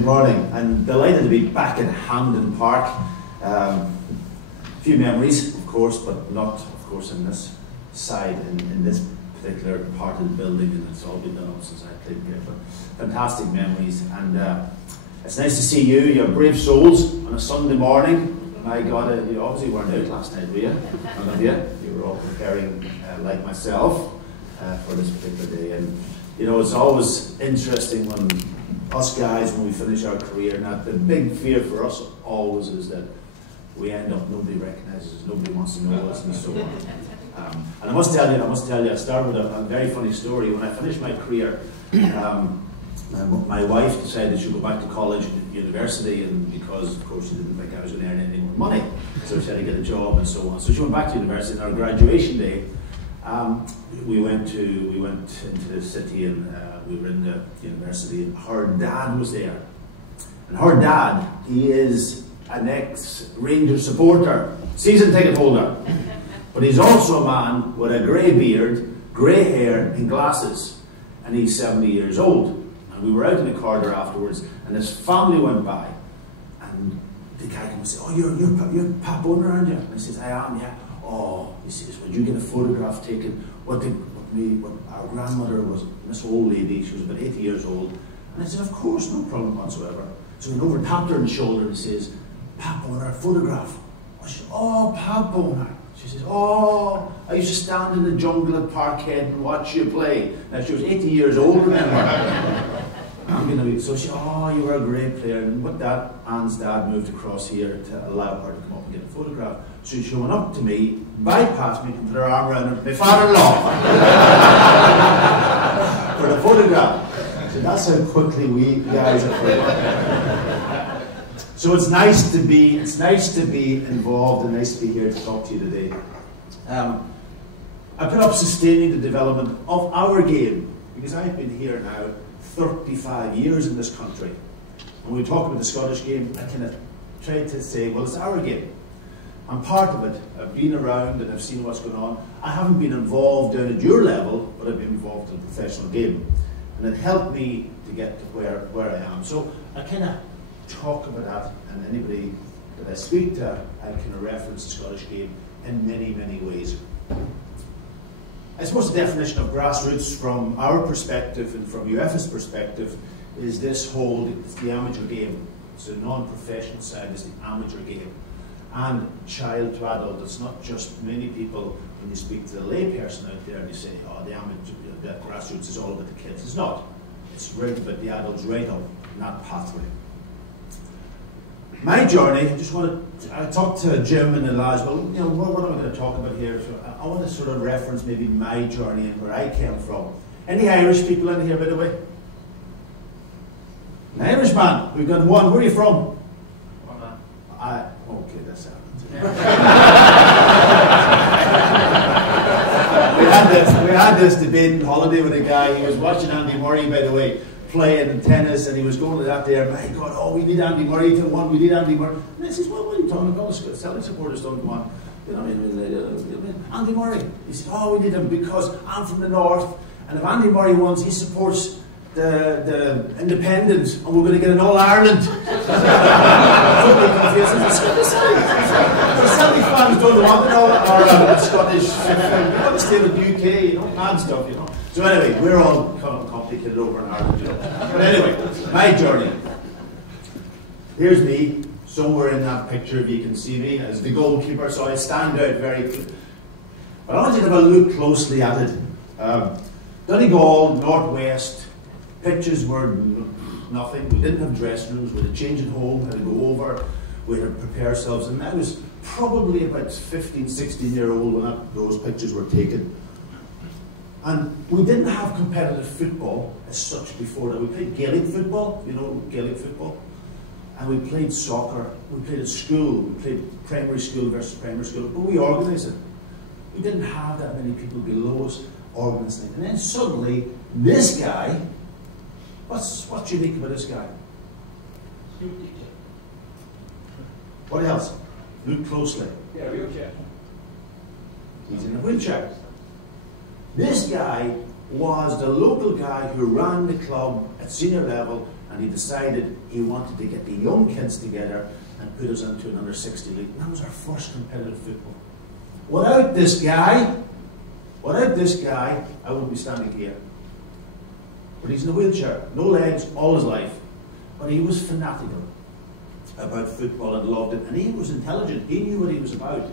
Good morning. I'm delighted to be back in Hampden Park. A few memories, of course, but not, of course, in this side, in this particular part of the building, and it's all been done up since I played here. But fantastic memories, and it's nice to see you. You're brave souls on a Sunday morning. My God, you obviously weren't out last night, were you? None of you. You were all preparing, like myself, for this particular day. And you know, it's always interesting when us guys, when we finish our career, and the big fear for us always is that we end up, nobody recognises us, nobody wants to know us, and so on. And I must tell you, I started with a very funny story. When I finished my career, my wife decided she'd go back to college and university, and because, of course, she didn't think I was going to earn any more money, so she had to get a job and so on. So she went back to university, and our graduation day, we went into the city, and we were in the university, and her dad was there. And her dad, he is an ex-Rangers supporter, season ticket holder. But he's also a man with a grey beard, grey hair and glasses. And he's 70 years old. And we were out in the corridor afterwards, and his family went by. And the guy came and said, "Oh, you're Packie Bonner, aren't you?" And I says, "I am, yeah." "Oh," he says, "would you get a photograph taken? What our grandmother was, this old lady, she was about 80 years old." And I said, "Of course, no problem whatsoever." So he went over and tapped her on the shoulder and he says, "Packie Bonner, photograph." I said, "Oh, Packie Bonner." She says, "Oh, I used to stand in the jungle at Parkhead and watch you play." Now, she was 80 years old, remember? So she, "Oh, you were a great player." And with that, Anne's dad moved across here to allow her to come up and get a photograph. So she went up to me, bypassed me, and put her arm around my father-in-law for the photograph. So that's how quickly we guys are playing. So it's nice to be involved, and nice to be here to talk to you today. I put up sustaining the development of our game, because I've been here now 35 years in this country. When we talk about the Scottish game, I kind of try to say, well, it's our game. I'm part of it. I've been around and I've seen what's going on. I haven't been involved down at your level, but I've been involved in the professional game. And it helped me to get to where I am. So I kind of talk about that, and anybody that I speak to, I can reference the Scottish game in many, many ways. I suppose the definition of grassroots from our perspective and from UEFA's perspective is this whole, it's the amateur game. It's the non-professional side, it's the amateur game. And child to adult, it's not just many people, when you speak to the lay person out there and you say, "Oh, the amateur, the grassroots is all about the kids." It's not. It's right about the adults right up in that pathway. My journey, I talked to Jim and the lads, well, you know, what am I going to talk about here? So I want to sort of reference maybe my journey and where I came from. Any Irish people in here, by the way? An Irishman, we've got one. Where are you from? Okay, that's it. we had this debate in holiday with a guy. He was watching Andy Murray, by the way, playing tennis, and he was going to that there. My God, oh, we need Andy Murray to win. We need Andy Murray. And I says, "Well, what are you talking about? Celtic supporters don't want, you know, Andy Murray." He said, "Oh, we need him because I'm from the north, and if Andy Murray wins, he supports the independent, and we're going to get an All Ireland." The Celtic fans don't want an All Ireland, Scottish. You want to stay with UK, you know, mad stuff, you know. So anyway, we're all kind of complicated over in Ireland, you know. But anyway, my journey. Here's me, somewhere in that picture, if you can see me, as the goalkeeper, so I stand out very clearly. But I want you to have a look closely at it. Donegal, Northwest, pitches were nothing. We didn't have dressing rooms. We had to change at home, had to go over, we had to prepare ourselves. And I was probably about 15, 16-year-old when those pictures were taken. And we didn't have competitive football as such before that. We played Gaelic football, you know, Gaelic football. And we played soccer. We played at school. We played primary school versus primary school. But we organised it. We didn't have that many people below us organising. And then suddenly, this guy, what's unique about this guy? What else? Look closely. Yeah, wheelchair. He's in a wheelchair. This guy was the local guy who ran the club at senior level and he decided he wanted to get the young kids together and put us into an under-60 league. And that was our first competitive football. Without this guy, I wouldn't be standing here. But he's in a wheelchair, no legs, all his life. But he was fanatical about football and loved it, and he was intelligent. He knew what he was about.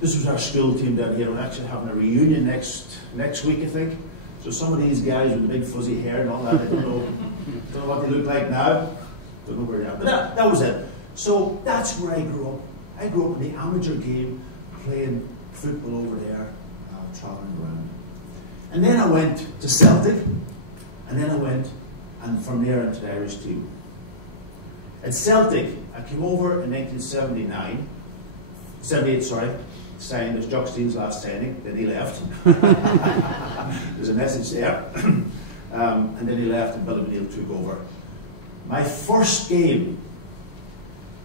This was our school team down here. We're actually having a reunion next week, I think. So some of these guys with the big fuzzy hair and all that, I don't know what they look like now. Don't know where they are. But that was it. So that's where I grew up. I grew up in the amateur game, playing football over there, travelling around. And then I went to Celtic, and from there into the Irish team. At Celtic, I came over in 1978, signed as Jock Steen's last signing, then he left. There's a message there. And then he left and Billy McNeil took over. My first game,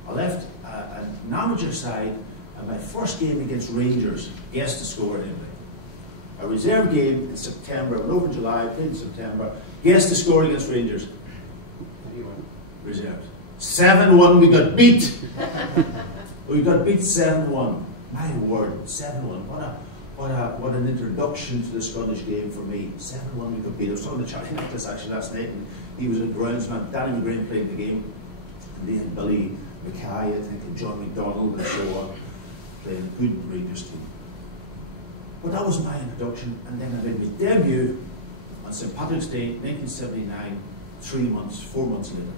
I left an amateur side, and my first game against Rangers, guess the score anyway. A reserve game in September, went over in July, played in September, guess the score against Rangers. Reserves. 7-1, we got beat. We got beat 7-1. My word, 7-1. What an introduction to the Scottish game for me. 7-1, we got beat. I was talking to Charlie Nicholas actually last night, and he was a groundsman. Danny McGrain played the game, and they had Billy Mackay, I think, and John McDonald, and so on, playing a good Rangers team. But that was my introduction, and then I made my debut on St. Patrick's Day, 1979, 4 months later.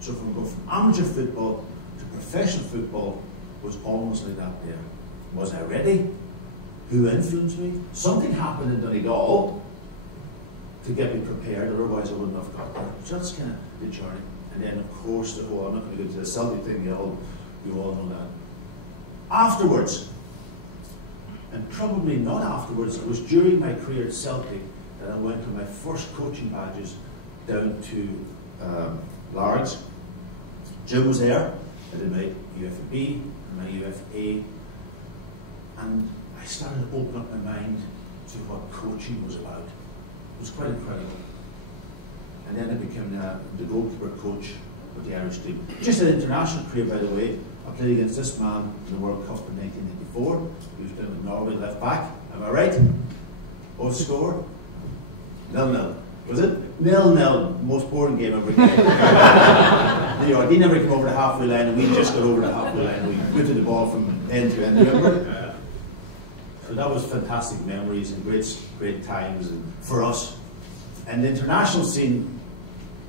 So from going from amateur football to professional football was almost like that there. Was I ready? Who influenced me? Something happened in Donegal to get me prepared, otherwise I wouldn't have got there. So that's kind of the journey. And then of course the whole, I'm not going to go to the Celtic thing, you all know that. Afterwards, and probably not afterwards, it was during my career at Celtic that I went on my first coaching badges down to Largs. Jim was there. I did my UFB and my UFA, and I started to open up my mind to what coaching was about. It was quite incredible. And then I became the goalkeeper coach with the Irish team. Just an international career, by the way. I played against this man in the World Cup in 1984. He was playing with Norway left back. Am I right? What score? 0-0. Was it? 0-0. Most boring game ever played. New York. He never came over the halfway line, and we just got over the halfway line. We booted the ball from end to end. Remember? So that was fantastic memories and great times for us. And the international scene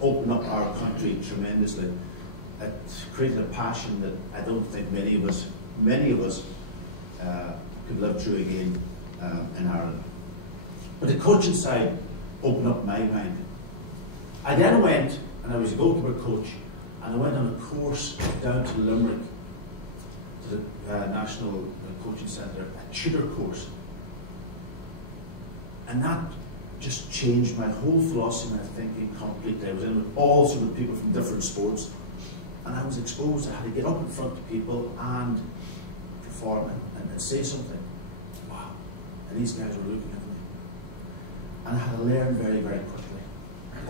opened up our country tremendously. It created a passion that I don't think many of us could live through again in Ireland. But the coaching side opened up my mind. I then went, and I was a goalkeeper coach, and I went on a course down to Limerick, to the National Coaching Centre, a tutor course. And that just changed my whole philosophy and my thinking completely. I was in with all sorts of people from different sports, and I was exposed. I had to get up in front of people and perform and say something. Wow. And these guys were looking at me. And I had to learn very, very quickly.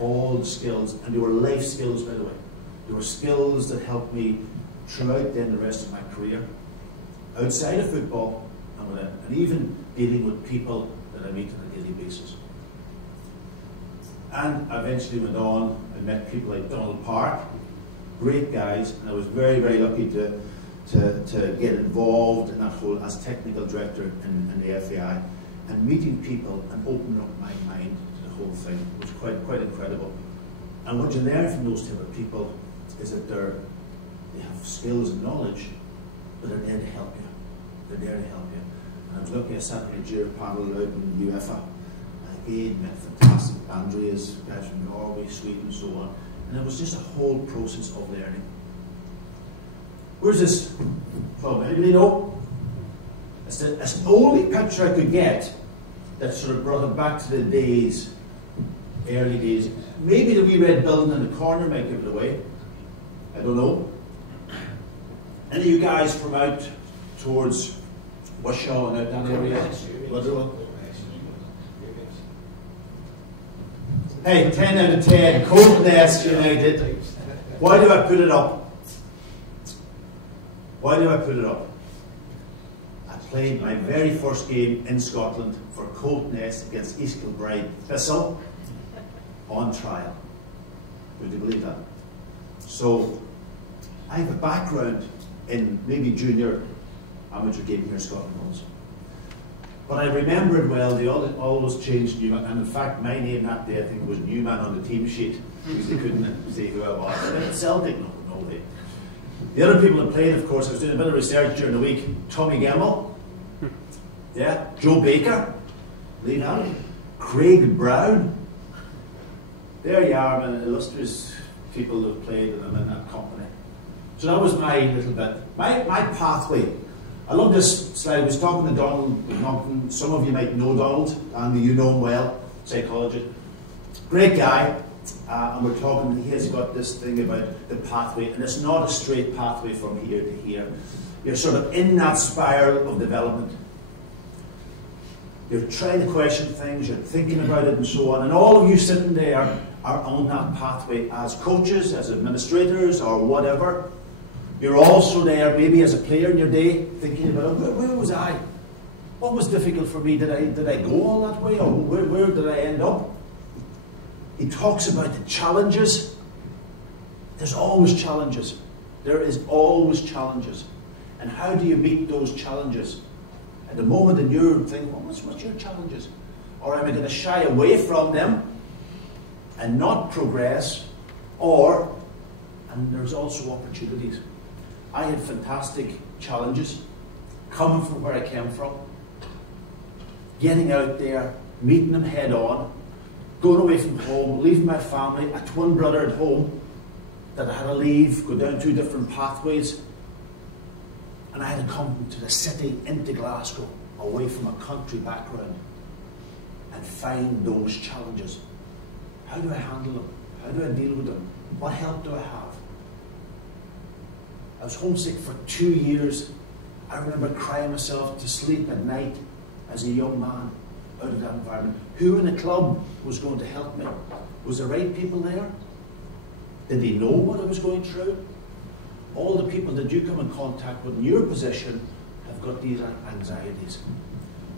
All the skills, and they were life skills, by the way. They were skills that helped me throughout then the rest of my career, outside of football, and even dealing with people that I meet on a daily basis. And I eventually went on and met people like Donald Park, great guys, and I was very, very lucky to get involved in that whole, as technical director in the FAI, and meeting people and opening up my mind to the whole thing was quite incredible. And what you learn from those type of people is that they have skills and knowledge, but they're there to help you. They're there to help you. And I was lucky I sat in a jury panel out in UEFA. Again, met fantastic Andreas, guys from Norway, Sweden, and so on. And it was just a whole process of learning. Where's this from? Anybody know? It's the only picture I could get that sort of brought it back to the days, early days. Maybe the wee red building in the corner might give it away. I don't know. Any of you guys from out towards Wishaw and out that area? Hey, 10 out of 10, Coldness United. Why do I put it up? Why do I put it up? I played my very first game in Scotland for Coldness against East Kilbride Thistle on trial. Would you believe that? So, I have a background in maybe junior amateur game here in Scotland also. But I remember it well, they always changed Newman, and in fact my name that day I think was Newman on the team sheet, because they couldn't say who I was. But Celtic, no way. The other people that played, of course, I was doing a bit of research during the week. Tommy Gemmell, yeah, Joe Baker, Lee Allen, Craig Brown. There you are, man, illustrious people who have played and I'm in that company. So that was my little bit. My pathway. I love this slide. I was talking to Donald Moncton. Some of you might know Donald, and you know him well, psychologist. Great guy. And we're talking, he has got this thing about the pathway, and it's not a straight pathway from here to here. You're sort of in that spiral of development. You're trying to question things, you're thinking about it and so on, and all of you sitting there are on that pathway as coaches, as administrators, or whatever. You're also there, maybe as a player in your day, thinking about, where was I? What was difficult for me? Did I go all that way, or where did I end up? He talks about the challenges. There's always challenges. There is always challenges. And how do you meet those challenges? At the moment in your thinking, well, what's your challenges? Or am I going to shy away from them and not progress? And there's also opportunities. I had fantastic challenges coming from where I came from, getting out there, meeting them head on, going away from home, leaving my family, a twin brother at home that I had to leave, go down 2 different pathways, and I had to come to the city, into Glasgow, away from a country background, and find those challenges. How do I handle them? How do I deal with them? What help do I have? I was homesick for 2 years. I remember crying myself to sleep at night as a young man out of that environment. Who in the club was going to help me? Was the right people there? Did they know what I was going through? All the people that you come in contact with in your position have got these anxieties.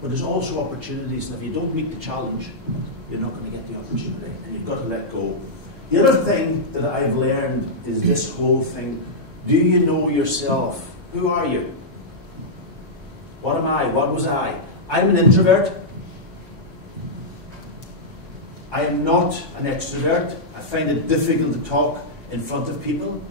But there's also opportunities, and if you don't meet the challenge, you're not going to get the opportunity, and you've got to let go. The other thing that I've learned is this whole thing. Do you know yourself? Who are you? What am I? What was I? I'm an introvert. I am not an extrovert. I find it difficult to talk in front of people.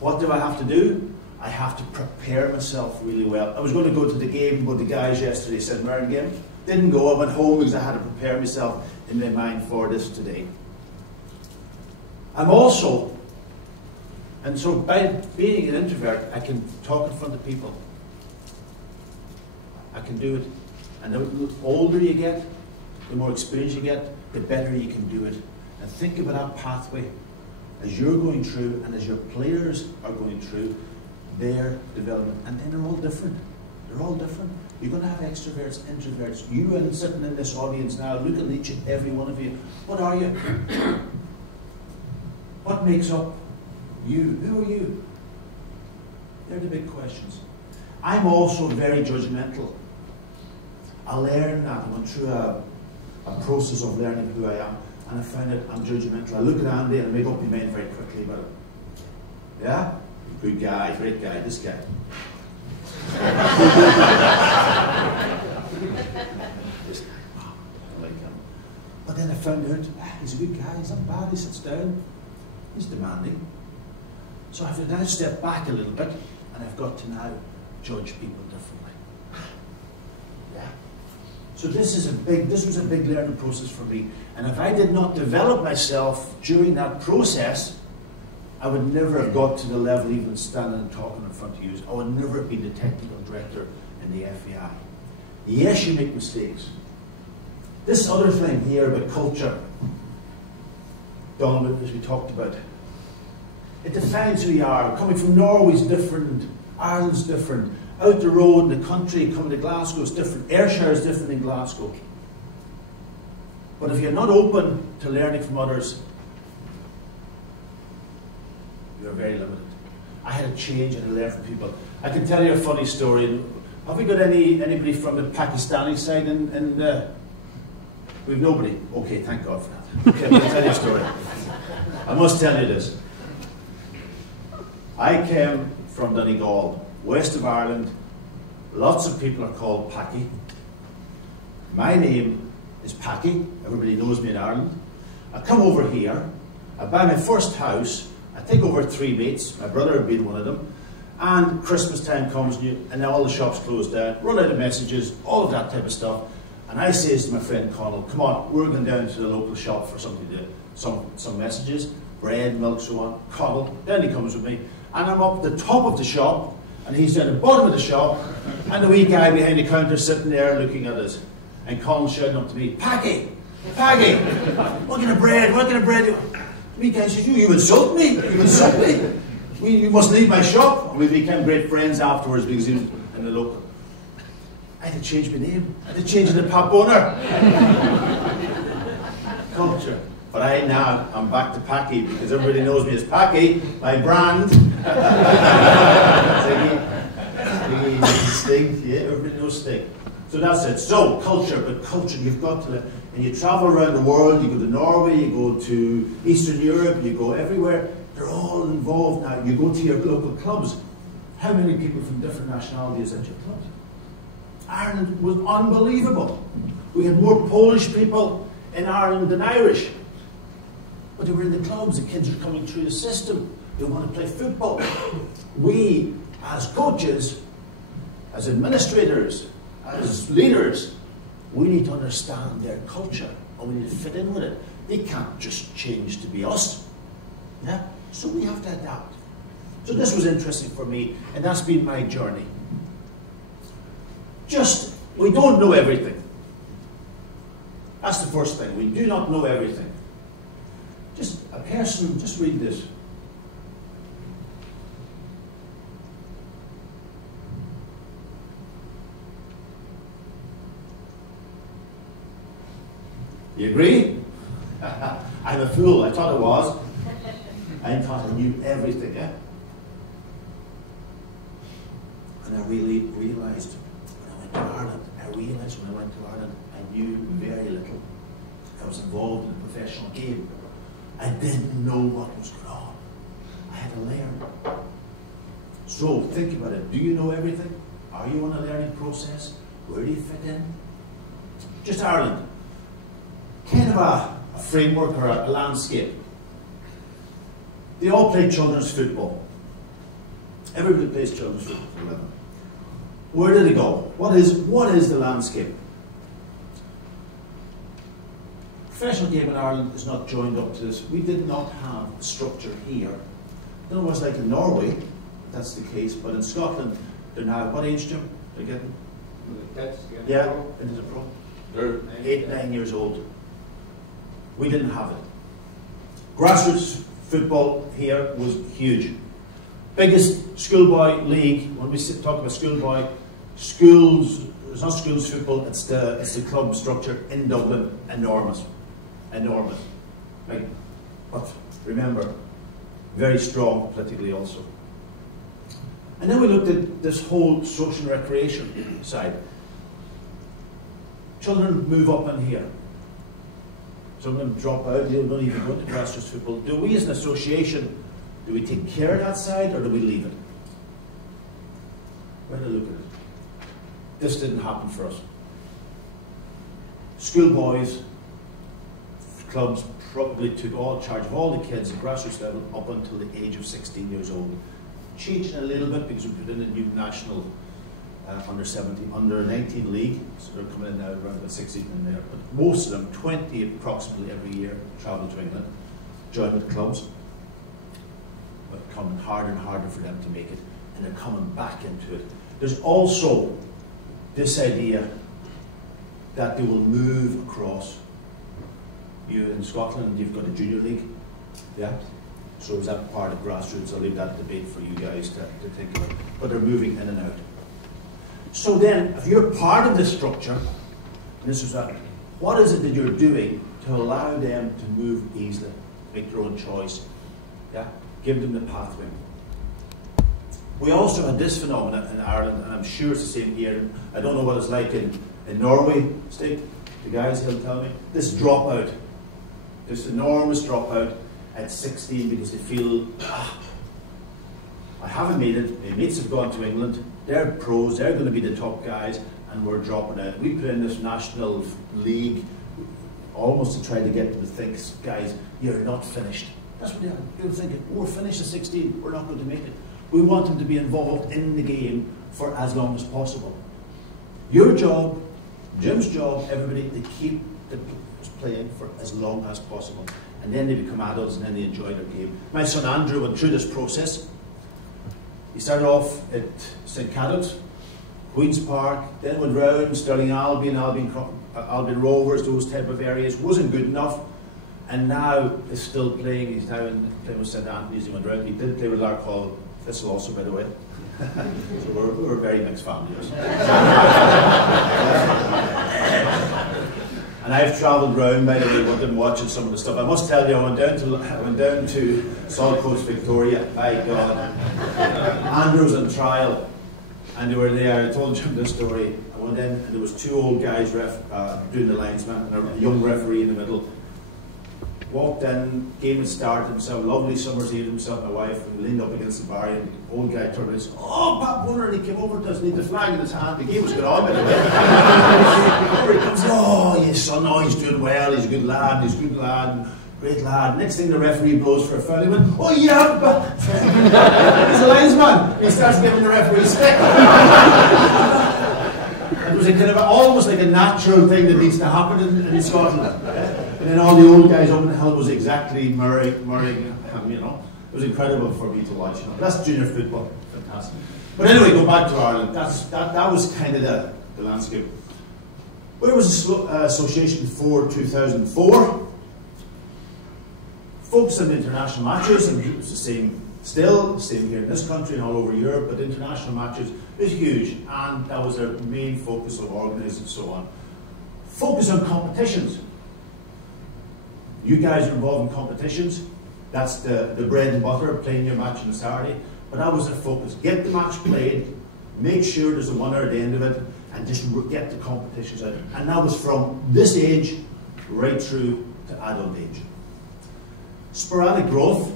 What do I have to do? I have to prepare myself really well. I was going to go to the game with the guys yesterday, St. Mirren game. Didn't go. I went home because I had to prepare myself in my mind for this today. I'm also, and so by being an introvert, I can talk in front of people. I can do it. And the older you get, the more experience you get, the better you can do it. And think about that pathway as you're going through and as your players are going through their development. And then they're all different. They're all different. You're going to have extroverts, introverts. You and sitting in this audience now, look at each and every one of you. What are you? What makes up you? Who are you? They're the big questions. I'm also very judgmental. I learned that. I went through a process of learning who I am, and I found that I'm judgmental. I look at Andy and I make up my mind very quickly about it. Yeah? Good guy, great guy, this guy. This guy, wow, I like him. But then I found out, he's a good guy, he's not bad, he sits down, he's demanding. So I have to now step back a little bit, and I've got to now judge people differently. Yeah. So this was a big learning process for me. And if I did not develop myself during that process, I would never have got to the level even standing and talking in front of you. I would never have been the technical director in the FAI. Yes, you make mistakes. This other thing here about culture, Donald, as we talked about, it defines who you are. Coming from Norway is different, Ireland's different, out the road in the country, coming to Glasgow is different, Ayrshire is different in Glasgow. But if you're not open to learning from others, you're very limited. I had a change and I learned from people. I can tell you a funny story. Have we got anybody from the Pakistani side? We've nobody. Okay, thank God for that. Okay, I'm going to tell you a story. I must tell you this. I came from Donegal, west of Ireland. Lots of people are called Packie. My name is Packie. Everybody knows me in Ireland. I come over here. I buy my first house. I take over 3 mates. My brother being one of them. And Christmas time comes and all the shops close down. Run out of messages, all of that type of stuff. And I says to my friend Connell, come on, we're going down to the local shop for something to some messages, bread, milk, so on. Connell, then he comes with me. And I'm up at the top of the shop, and he's down the bottom of the shop, and the wee guy behind the counter sitting there looking at us. And Connell shouting up to me, Packie, Packie, what kind of bread, what kind of bread? The wee guy says, you insult me, you insult me. You must leave my shop. And we became great friends afterwards because he was in the local. I had to change my name. I had to change it to Packie Bonner. Culture. But I'm back to Packie because everybody knows me as Packie, my brand. Sting, yeah, everybody knows Sting. So that's it. So, culture, but culture, you've got to live. And you travel around the world, you go to Norway, you go to Eastern Europe, you go everywhere. They're all involved now. You go to your local clubs. How many people from different nationalities at your clubs? Ireland was unbelievable. We had more Polish people in Ireland than Irish. But they were in the clubs. The kids are coming through the system. They want to play football. We, as coaches, as administrators, as leaders, we need to understand their culture and we need to fit in with it. They can't just change to be us. Yeah? So we have to adapt. So this was interesting for me, and that's been my journey. We don't know everything. That's the first thing. We do not know everything. Just read this. You agree? I'm a fool. I thought I was. I thought I knew everything. Eh? And I really realised when I went to Ireland, I knew very little. I was involved in a professional game. I didn't know what was going on. I had to learn. So think about it. Do you know everything? Are you on a learning process? Where do you fit in? Just Ireland. Kind of a framework or a landscape. They all play children's football. Everybody plays children's football for a living. Where do they go? What is the landscape? Professional game in Ireland is not joined up to this. We did not have structure here. I don't know what it's like in Norway, if that's the case, but in Scotland, they're now, what age, Jim? They're getting? Yeah, into the pro. They're 8, 9 years old. We didn't have it. Grassroots football here was huge. Biggest schoolboy league, when we talk about schoolboy, schools, it's not schools football, it's the club structure in Dublin, enormous. Enormous. Right? But remember, very strong politically also. And then we looked at this whole social recreation side. Children move up in here. Some of them drop out, they don't even go to grassroots football. Do we as an association, do we take care of that side or do we leave it? Where do we look at it? This didn't happen for us. Schoolboys clubs probably took all charge of all the kids at grassroots level up until the age of 16 years old. Changed a little bit because we put in a new national under 19 league, so they're coming in now around about 16 in there. But most of them, 20 approximately every year, travel to England, join with clubs. But coming harder and harder for them to make it, and they're coming back into it. There's also this idea that they will move across. You in Scotland, you've got a junior league, yeah. So is that part of grassroots? I'll leave that debate for you guys to think about. But they're moving in and out. So then, if you're part of this structure, this is that What is it that you're doing to allow them to move easily, make their own choice? Yeah? Give them the pathway. We also had this phenomenon in Ireland, and I'm sure it's the same here. I don't know what it's like in Norway, Stig, the guys will tell me. This dropout, this enormous dropout at 16 because they feel, I haven't made it, my mates have gone to England, they're pros, they're going to be the top guys, and we're dropping out. We put in this national league almost to try to get them to think, guys, you're not finished. That's what they're thinking. We're finished at 16, we're not going to make it. We want them to be involved in the game for as long as possible. Your job, Jim's job, everybody, to keep the players playing for as long as possible. And then they become adults and then they enjoy their game. My son Andrew went through this process. He started off at St. Cadot, Queen's Park, then went round Stirling Albion, Albion Rovers, those type of areas. Wasn't good enough. And now is still playing. He's now playing with St. Anthony's. He went round. He did play with Lark Hall Thistle also, by the way. So we're a very mixed family. And I've travelled round, by the way, with them watching some of the stuff. I must tell you, I went down to Salt Coast, Victoria. My God, Andrew was on trial, and they were there. I told Jim this story. I went in, and there was two old guys doing the linesman, and a young referee in the middle. Walked in, game had started himself, lovely summer's eve himself and my wife, and leaned up against the bar, and the old guy turned and said, "Oh, Pat Bonner," and he came over to us, and he had the flag in his hand. The game was going on, by the way. Over he comes, "Oh, yes, son, oh, he's doing well, he's a good lad, great lad." Next thing the referee blows for a foul, he went, "Oh, yeah, but..." He's a linesman. He starts giving the referee a stick. It was a kind of almost like a natural thing that needs to happen in Scotland. And then all the old guys up in the hill was exactly Murray, you know. It was incredible for me to watch. You know. That's junior football, fantastic. But anyway, go back to Ireland. That was kind of the landscape. Where was the association before 2004? Focused on the international matches, and it was the same here in this country and all over Europe, but international matches is huge, and that was their main focus of organising and so on. Focus on competitions. You guys are involved in competitions. That's the bread and butter, playing your match on a Saturday. But that was their focus. Get the match played, make sure there's a winner at the end of it, and just get the competitions out. And that was from this age right through to adult age. Sporadic growth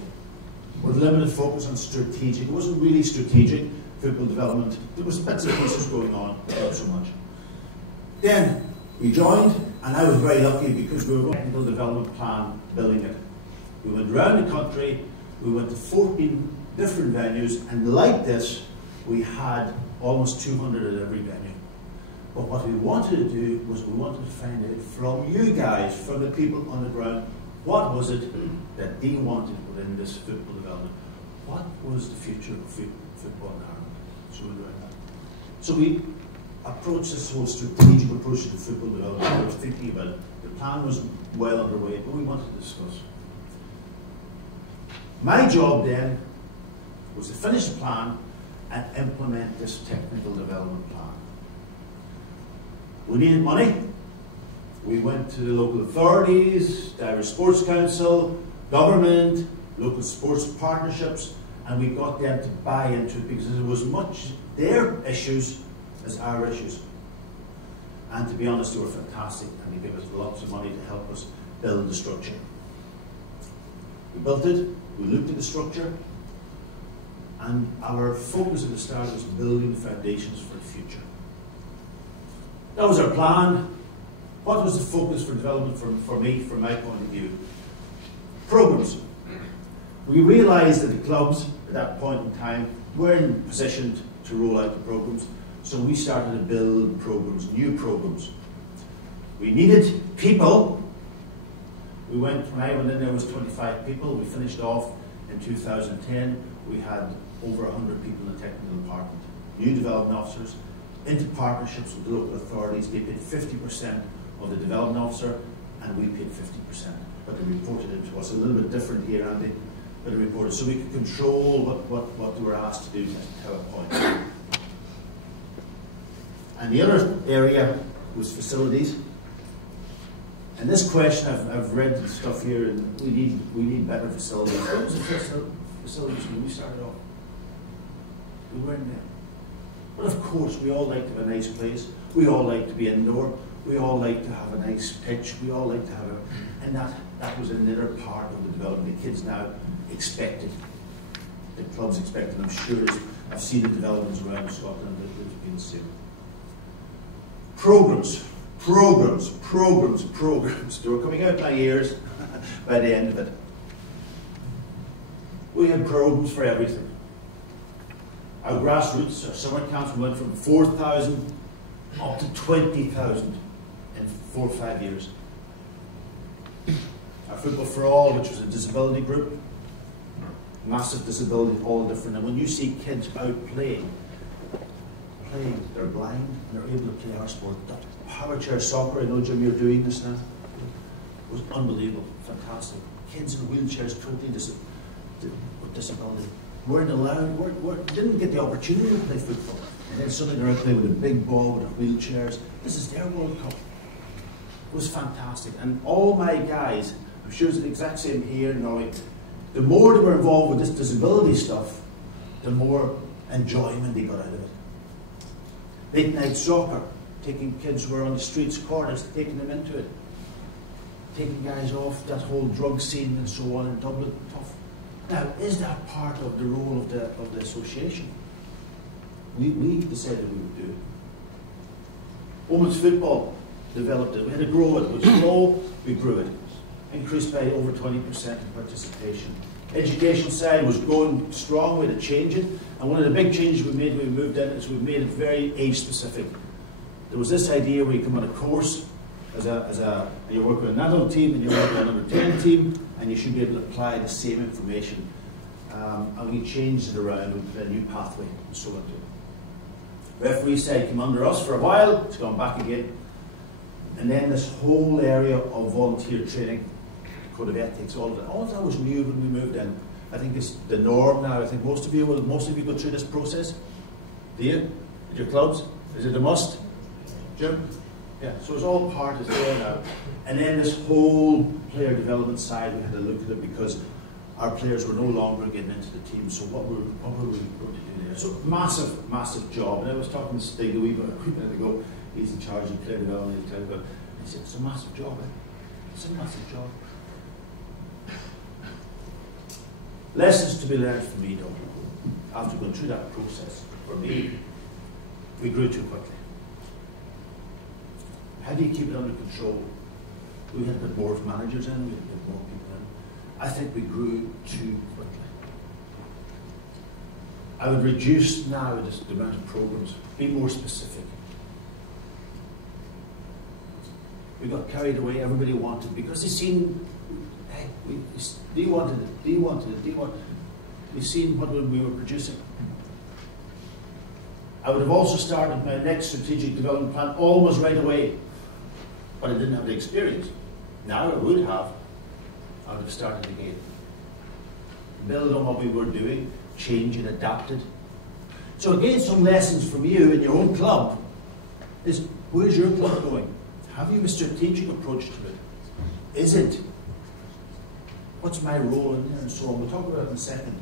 with limited focus on strategic. It wasn't really strategic football development. There was bits and pieces going on, but not so much. Then we joined, and I was very lucky because we were going to technical development plan building it. We went around the country, we went to 14 different venues, and like this, we had almost 200 at every venue. But what we wanted to do was we wanted to find out from you guys, from the people on the ground, what was it that they wanted within this football development? What was the future of football in Ireland? So we learned that. So we approached this whole strategic approach to football development. We were thinking about it. The plan was well underway, but we wanted to discuss. My job then was to finish the plan and implement this technical development plan. We needed money. We went to the local authorities, the Irish Sports Council, government, local sports partnerships, and we got them to buy into it because it was much their issues as our issues. And to be honest, they were fantastic, and they gave us lots of money to help us build the structure. We built it, we looked at the structure, and our focus at the start was building foundations for the future. That was our plan. What was the focus for development for me, from my point of view? Programs. We realised that the clubs at that point in time weren't positioned to roll out the programs, so we started to build programs, new programs. We needed people. When I went in, there was 25 people. We finished off in 2010. We had over 100 people in the technical department. New development officers, into partnerships with the local authorities. They paid 50% of the development officer, and we paid 50%. But they reported it to us. A little bit different here, Andy, but they reported. So we could control what they were asked to do to a point. And the other area was facilities. And this question, I've read stuff here, and we need better facilities. What was the first facilities when we started off? We weren't there. But of course, we all like to have a nice place. We all like to be indoor. We all like to have a nice pitch. We all like to have and that was another part of the development. The kids now expect it. The clubs expect it. I'm sure I've seen the developments around Scotland that it's been the same. Programs. They were coming out my ears by the end of it. We had programs for everything. Our grassroots, our summer camps, we went from 4,000 up to 20,000 in 4 or 5 years. Our Football for All, which was a disability group, massive disability, all different. And when you see kids out playing, they're blind and they're able to play our sport. That power chair soccer, I know Jim, you're doing this now, was unbelievable, fantastic. Kids in wheelchairs, totally with disability, weren't allowed, didn't get the opportunity to play football. And then suddenly they're out playing with a big ball with their wheelchairs. This is their World Cup. It was fantastic. And all my guys, I'm sure it's the exact same here in Norway, the more they were involved with this disability stuff, the more enjoyment they got out of it. Late night soccer, taking kids who were on the streets, corners, taking them into it. Taking guys off that whole drug scene and so on in Dublin. Tough. Now, is that part of the role of the association? We decided we would do it. Women's football developed it. We had to grow it. It was slow, we grew it. Increased by over 20% in participation. Education side was going strong, we had to change it. And one of the big changes we made when we moved in is we made it very age specific. There was this idea where you come on a course you work with an adult team and you work with an under 10 team, and you should be able to apply the same information. And we changed it around with a new pathway and so on. Referee side came under us for a while, it's gone back again. And then this whole area of volunteer training, code of ethics, all of that was new when we moved in. I think it's the norm now. I think most of you go through this process. Do you? At your clubs? Is it a must? Jim? Yeah, so it's all part is there now. And then this whole player development side, we had to look at it because our players were no longer getting into the team. So what were we going to do there? So massive job. And I was talking to Stig a wee bit ago. He's in charge of player development. He said, it's a massive job. It's a massive job. Lessons to be learned from me, though. After going through that process, for me, we grew too quickly. How do you keep it under control? We had a bit more managers in, we had a bit more people in. I think we grew too quickly. I would reduce now the amount of programs, be more specific. We got carried away, everybody wanted, because they seen, hey, they wanted it. We've seen what we were producing. I would have also started my next strategic development plan almost right away, but I didn't have the experience. Now I would have. I would have started again. Build on what we were doing, change and adapt it. So again, some lessons from you in your own club is, where's your club going? Have you a strategic approach to it? Is it? What's my role in there and so on? We'll talk about it in a second.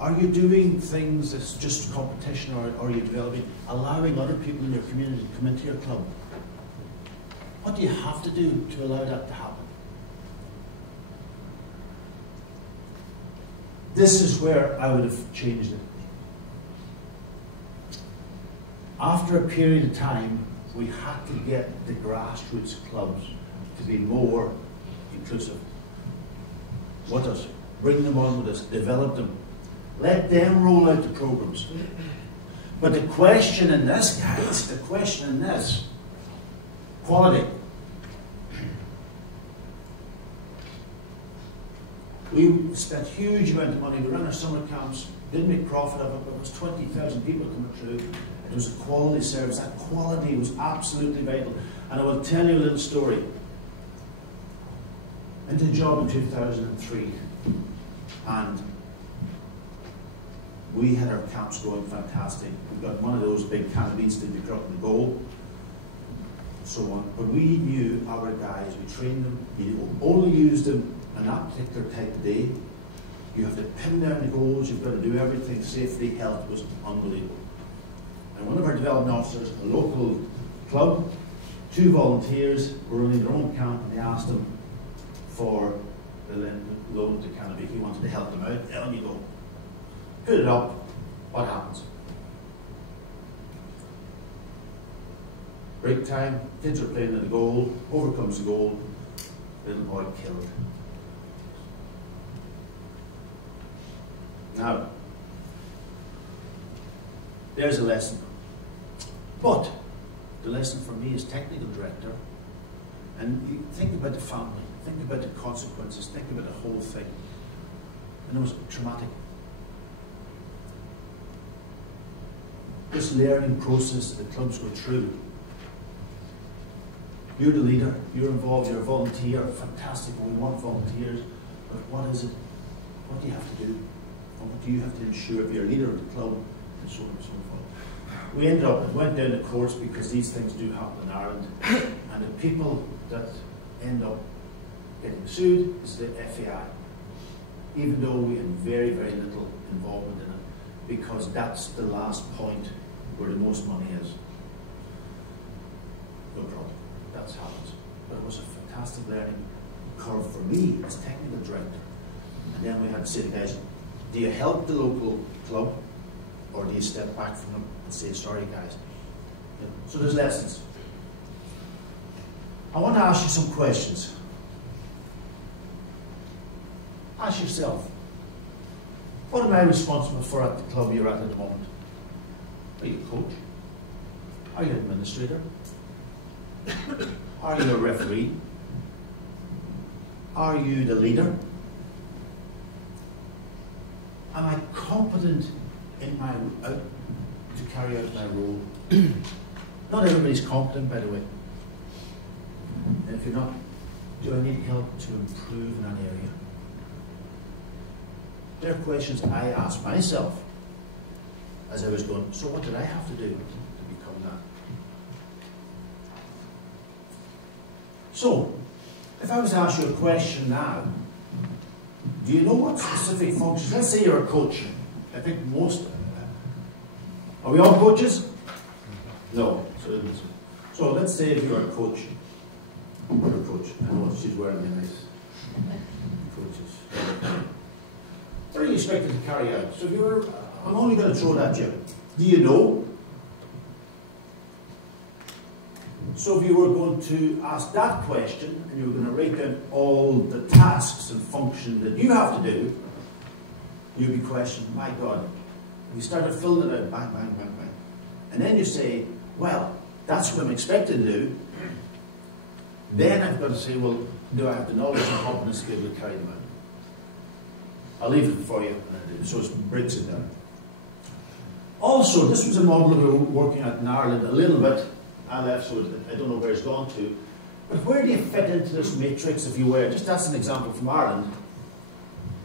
Are you doing things that's just competition, or are you developing, allowing other people in your community to come into your club? What do you have to do to allow that to happen? This is where I would have changed it. After a period of time, we had to get the grassroots clubs to be more inclusive. What does? Bring them on with us, develop them. Let them roll out the programs. But the question in this, guys, the question in this, quality. We spent a huge amount of money. We ran our summer camps, didn't make profit of it, but it was 20,000 people coming through. It was a quality service. That quality was absolutely vital. And I will tell you a little story. I did a job in 2003, and we had our camps going fantastic. We got one of those big canopies to be dropping the goal. so on. But we knew our guys, we trained them, we only used them on that particular type of day. You have to pin down the goals, you've got to do everything safely. Health was unbelievable. And one of our development officers, a local club, 2 volunteers were running their own camp, and they asked them for the loan to Canopy. He wanted to help them out. Down you go. Put it up. What happens? Break time, kids are playing at the goal, over comes the goal, little boy killed. Now, there's a lesson. But the lesson for me as technical director, and you think about the family, think about the consequences, think about the whole thing. And it was traumatic. This learning process that the clubs go through. You're the leader, you're involved, you're a volunteer, fantastic, we want volunteers, but what is it? What do you have to do? And what do you have to ensure if you're a leader of the club, and so on and so forth. We ended up, went down the course because these things do happen in Ireland, and the people that end up getting sued is the FAI, even though we had very, very little involvement in it, because that's the last point where the most money is. No problem. That's happens. But it was a fantastic learning curve for me as technical director. And then we had to say to the guys, do you help the local club, or do you step back from them and say, sorry guys? Yeah. So there's lessons. I want to ask you some questions. Ask yourself, what am I responsible for at the club you're at the moment? Are you a coach? Are you an administrator? Are you a referee? Are you the leader? Am I competent in my to carry out my role? Not everybody's competent, by the way. And if you're not, do I need help to improve in that area? There are questions I asked myself as I was going, so what did I have to do to become that? So, if I was to ask you a question now, do you know what specific functions? Let's say you're a coach. I think most, are we all coaches? No. So let's say if you're a coach, you're a coach. I know she's wearing the nice coaches. What are you expected to carry out? So if you're, I'm only going to throw that at you. Do you know? So if you were going to ask that question, and you were going to write down all the tasks and functions that you have to do, you'd be questioning, my God. If you started filling it out, bang, bang, bang, bang. And then you say, well, that's what I'm expected to do. Then I've got to say, well, do I have the knowledge and competence to be able to carry them out? I'll leave it for you, so it breaks it down. Also, this was a model we were working at in Ireland a little bit. I left, so I don't know where it's gone to. But where do you fit into this matrix, if you were? Just that's an example from Ireland.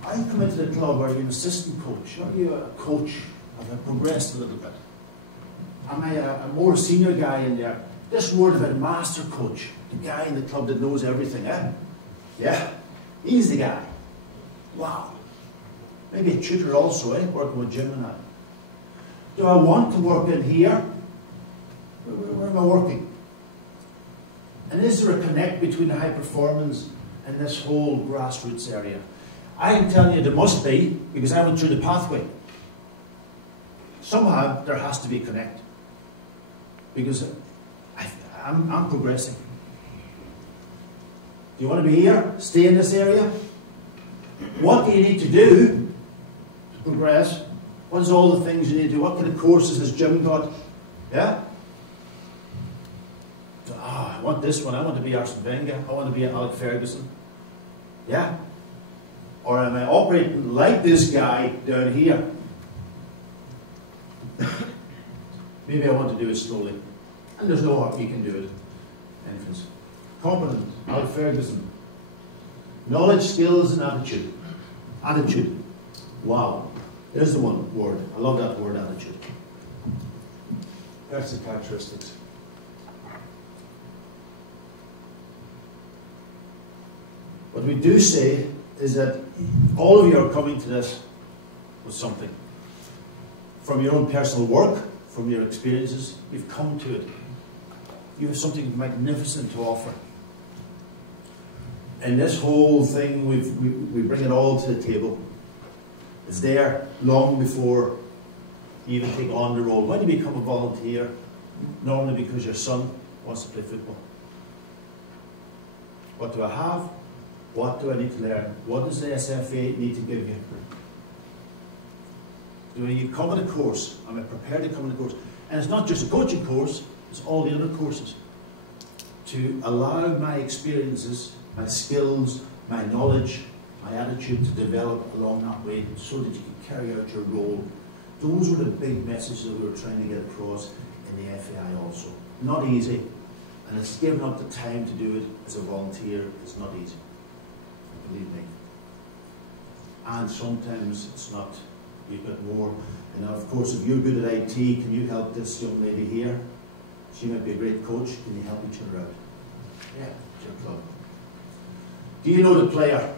I come into the club, are you an assistant coach? Are you a coach? Have I progressed a little bit? Am I a more senior guy in there? This word about master coach, the guy in the club that knows everything, eh? Yeah, he's the guy. Wow. Maybe a tutor also, eh? Working with Jim and that. Do I want to work in here? Where am I working? And is there a connect between the high performance and this whole grassroots area? I can tell you there must be, because I went through the pathway. Somehow there has to be a connect. Because I'm progressing. Do you want to be here? Stay in this area? What do you need to do to progress? What is all the things you need to do? What kind of courses has Jim got? Yeah? I want this one. I want to be Arsene Wenger. I want to be Alex Ferguson. Yeah? Or am I operating like this guy down here? Maybe I want to do it slowly. And there's no harm, you can do it. Entrance. Competent, Alex Ferguson. Knowledge, skills, and attitude. Attitude. Wow. There's the one word. I love that word, attitude. That's the characteristics. What we do say is that all of you are coming to this with something. From your own personal work, from your experiences, you've come to it. You have something magnificent to offer. And this whole thing, we bring it all to the table. It's there long before you even take on the role. When you become a volunteer, normally because your son wants to play football. What do I have? What do I need to learn? What does the SFA need to give you? Do you come on a course? Am I prepared to come on a course? And it's not just a coaching course, it's all the other courses. To allow my experiences, my skills, my knowledge, my attitude to develop along that way so that you can carry out your role. Those were the big messages that we were trying to get across in the FAI also. Not easy, and it's giving up the time to do it as a volunteer. It's not easy, believe me. And sometimes it's not. You've got more. And of course, if you're good at IT, can you help this young lady here? She might be a great coach. Can you help each other out? Yeah, it's your club. Do you know the player?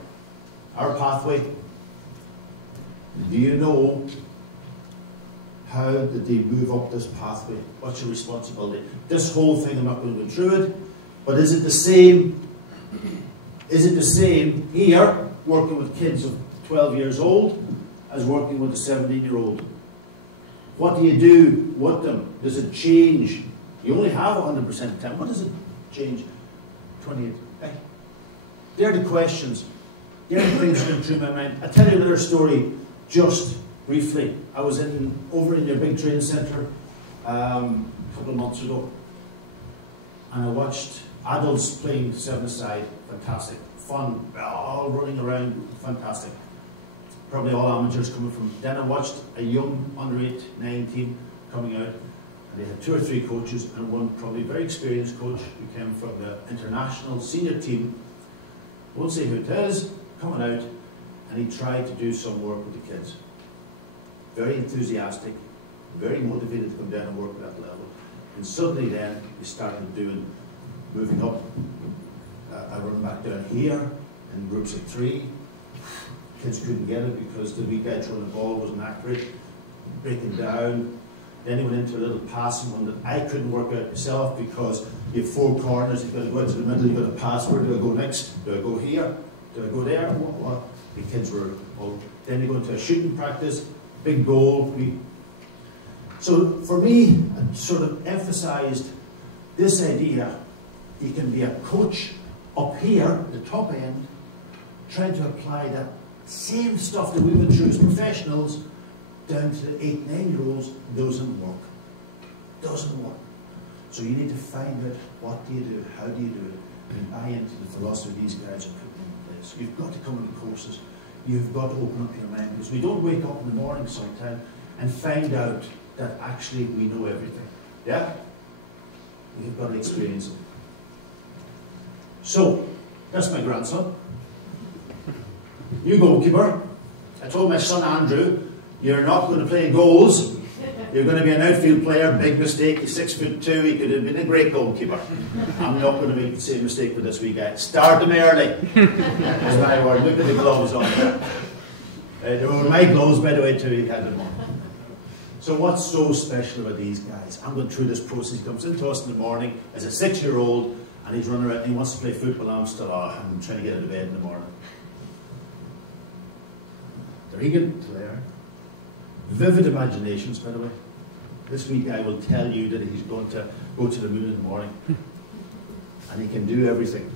Our pathway? Do you know how did they move up this pathway? What's your responsibility? This whole thing, I'm not going to go through it, but is it the same? Is it the same here, working with kids of 12 years old, as working with a 17-year-old? What do you do with them? Does it change? You only have 100% time. What does it change? 28. They're the questions. They're the things going through my mind. I'll tell you another story, just briefly. I was over in your big training centre a couple of months ago, and I watched adults playing seven-a-side. Fantastic. Fun. All running around. Fantastic. Probably all amateurs coming from. Then I watched a young under-8, 9 team coming out, and they had 2 or 3 coaches, and one probably very experienced coach who came from the international senior team. I won't say who it is, coming out, and he tried to do some work with the kids. Very enthusiastic, very motivated to come down and work at that level. And suddenly then, he started moving up. I run back down here in groups of 3. Kids couldn't get it because the wee guy throwing the ball wasn't accurate, breaking down. Then he went into a little passing one that I couldn't work out myself because you have 4 corners, you've got to go into the middle, you've got to pass. Where do I go next? Do I go here? Do I go there? What? The kids were all. Then you go into a shooting practice, big goal. So for me, I sort of emphasised this idea. You can be a coach up here, at the top end, trying to apply that same stuff that we went through as professionals down to the 8, 9-year-olds. Doesn't work. Doesn't work. So you need to find out what do you do, how do you do it, and buy into the philosophy these guys are putting in place. You've got to come into courses. You've got to open up your mind, because we don't wake up in the morning sometime and find out that actually we know everything. Yeah? We've got to experience it. So, that's my grandson. New goalkeeper. I told my son Andrew, you're not going to play goals. You're going to be an outfield player. Big mistake. He's 6'2". He could have been a great goalkeeper. I'm not going to make the same mistake with this wee guy. Start him early. That's my word. Look at the gloves on there. They were my gloves, by the way, too. He had them on. So what's so special about these guys? I'm going through this process. He comes into us in the morning as a 6-year-old, and he's running around and he wants to play football. I'm still, I'm trying to get out of bed in the morning. They're eager to learn. Vivid imaginations, by the way. This wee guy will tell you that he's going to go to the moon in the morning. And he can do everything.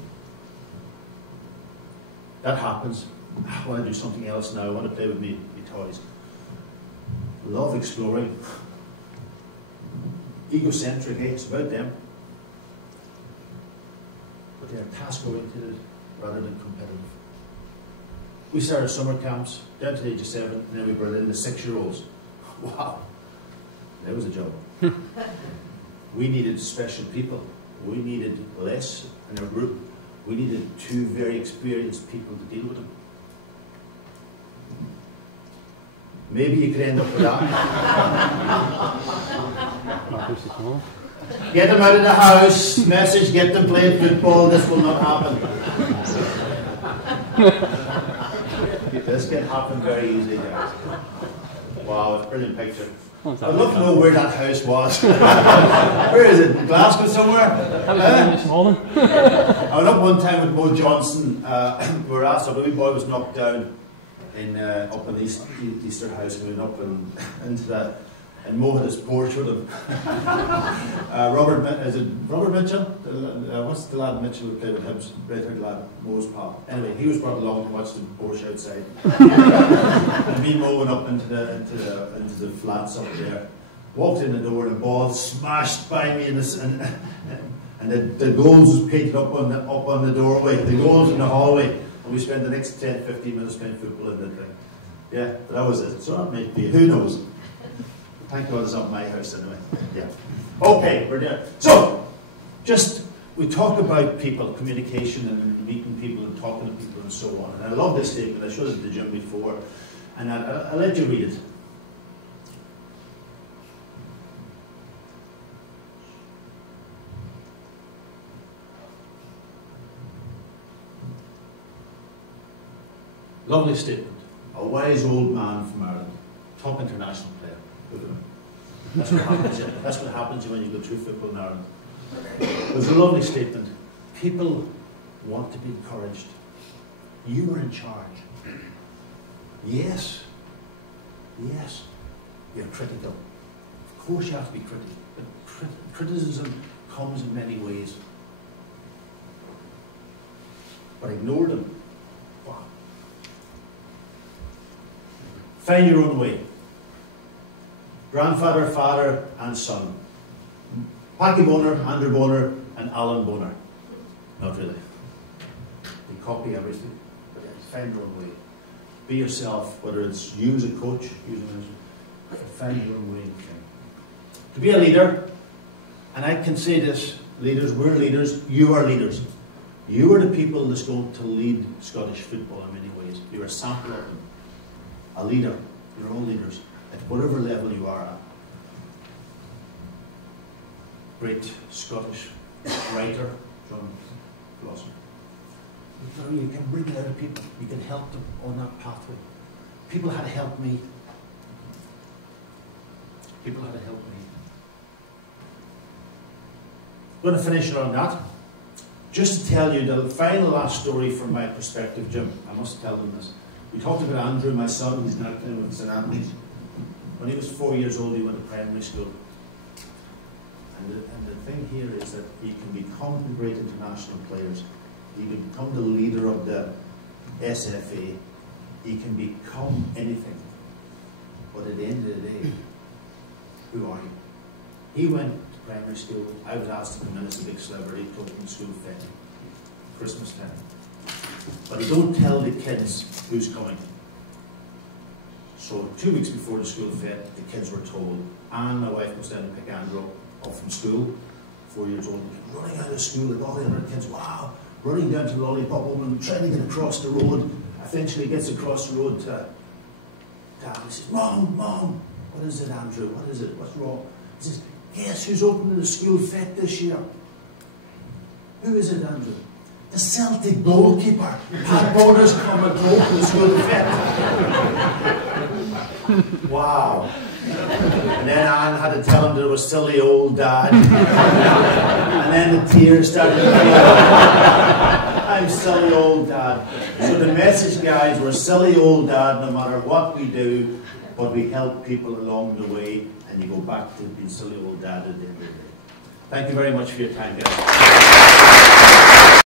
That happens. I want to do something else now. I want to play with me toys. Love exploring. Egocentric, eh? It's about them. But they are task-oriented rather than competitive. We started summer camps down to the age of 7, and then we brought in the 6-year-olds. Wow, that was a job. We needed special people. We needed less in our group. We needed 2 very experienced people to deal with them. Maybe you could end up with that. Get them out of the house, message, get them playing football. This will not happen. This can happen very easily, guys. Wow, it's a brilliant picture. Oh, I'd love to know where that house was. Where is it? In Glasgow somewhere? That was this morning. I went up one time with Mo Johnson. We were asked, a wee boy was knocked down up in Easter House. We went up into that, and Mo had his porch with him. Is it Robert Mitchell? What's the lad Mitchell who played with him? Red-haired lad, Mo's pal. Anyway, he was brought along to watch the Porsche outside. And me and Mo went up into the flats up there. Walked in the door, and the ball smashed by me, and the goals was painted up on the doorway. The goals in the hallway. And we spent the next 10, 15 minutes playing football in the thing. Yeah, but that was it. So that might be, who knows? Thank God it's not my house anyway. Yeah. Okay, we're there. So, we talk about people, communication and meeting people and talking to people and so on. And I love this statement. I showed it to Jim before. And I'll let you read it. Lovely statement. A wise old man from Ireland, top international player. Look at him. That's what happens. That's what happens when you go through football in Ireland. It was a lovely statement. People want to be encouraged. You are in charge. Yes. Yes. You're critical. Of course you have to be critical. But criticism comes in many ways. But ignore them. Wow. Find your own way. Grandfather, father, and son. Packie Bonner, Andrew Bonner, and Alan Bonner. Not really. They copy everything, but find your own way. Be yourself, whether it's you as a coach, find your own way. To be a leader, and I can say this, leaders, we're leaders, you are leaders. You are the people that's going to lead Scottish football in many ways. You're a sample of them. A leader. You're all leaders. At whatever level you are at. Great Scottish writer, John Blossom. You can bring it out of people. You can help them on that pathway. People had to help me. People had to help me. I'm going to finish on that. Just to tell you the final last story from my perspective, Jim. I must tell them this. We talked about Andrew, my son, who's now playing with St Anthony's. When he was 4 years old, he went to primary school. And the thing here is that he can become great international players. He can become the leader of the SFA. He can become anything. But at the end of the day, who are you? He went to primary school. I was asked to come in as a big celebrity, cooking school fete, Christmas time. But you don't tell the kids who's coming. So 2 weeks before the school fete, the kids were told, and my wife was down to pick Andrew up from school, 4 years old, running out of school, like all the other kids, wow, running down to the lollipop woman, trying to get across the road. Eventually gets across the road to Dad. He says, Mom, what is it, Andrew? What is it? What's wrong? He says, guess who's opening the school fete this year? Who is it, Andrew? The Celtic goalkeeper. Pat Bonner's coming to open the school fete. Wow. And then Anne had to tell him that it was silly old Dad. And then the tears started to flow. I'm silly old Dad. So the message, guys, we're silly old Dad no matter what we do, but we help people along the way, and you go back to being silly old Dad at the end of the day. Thank you very much for your time, guys.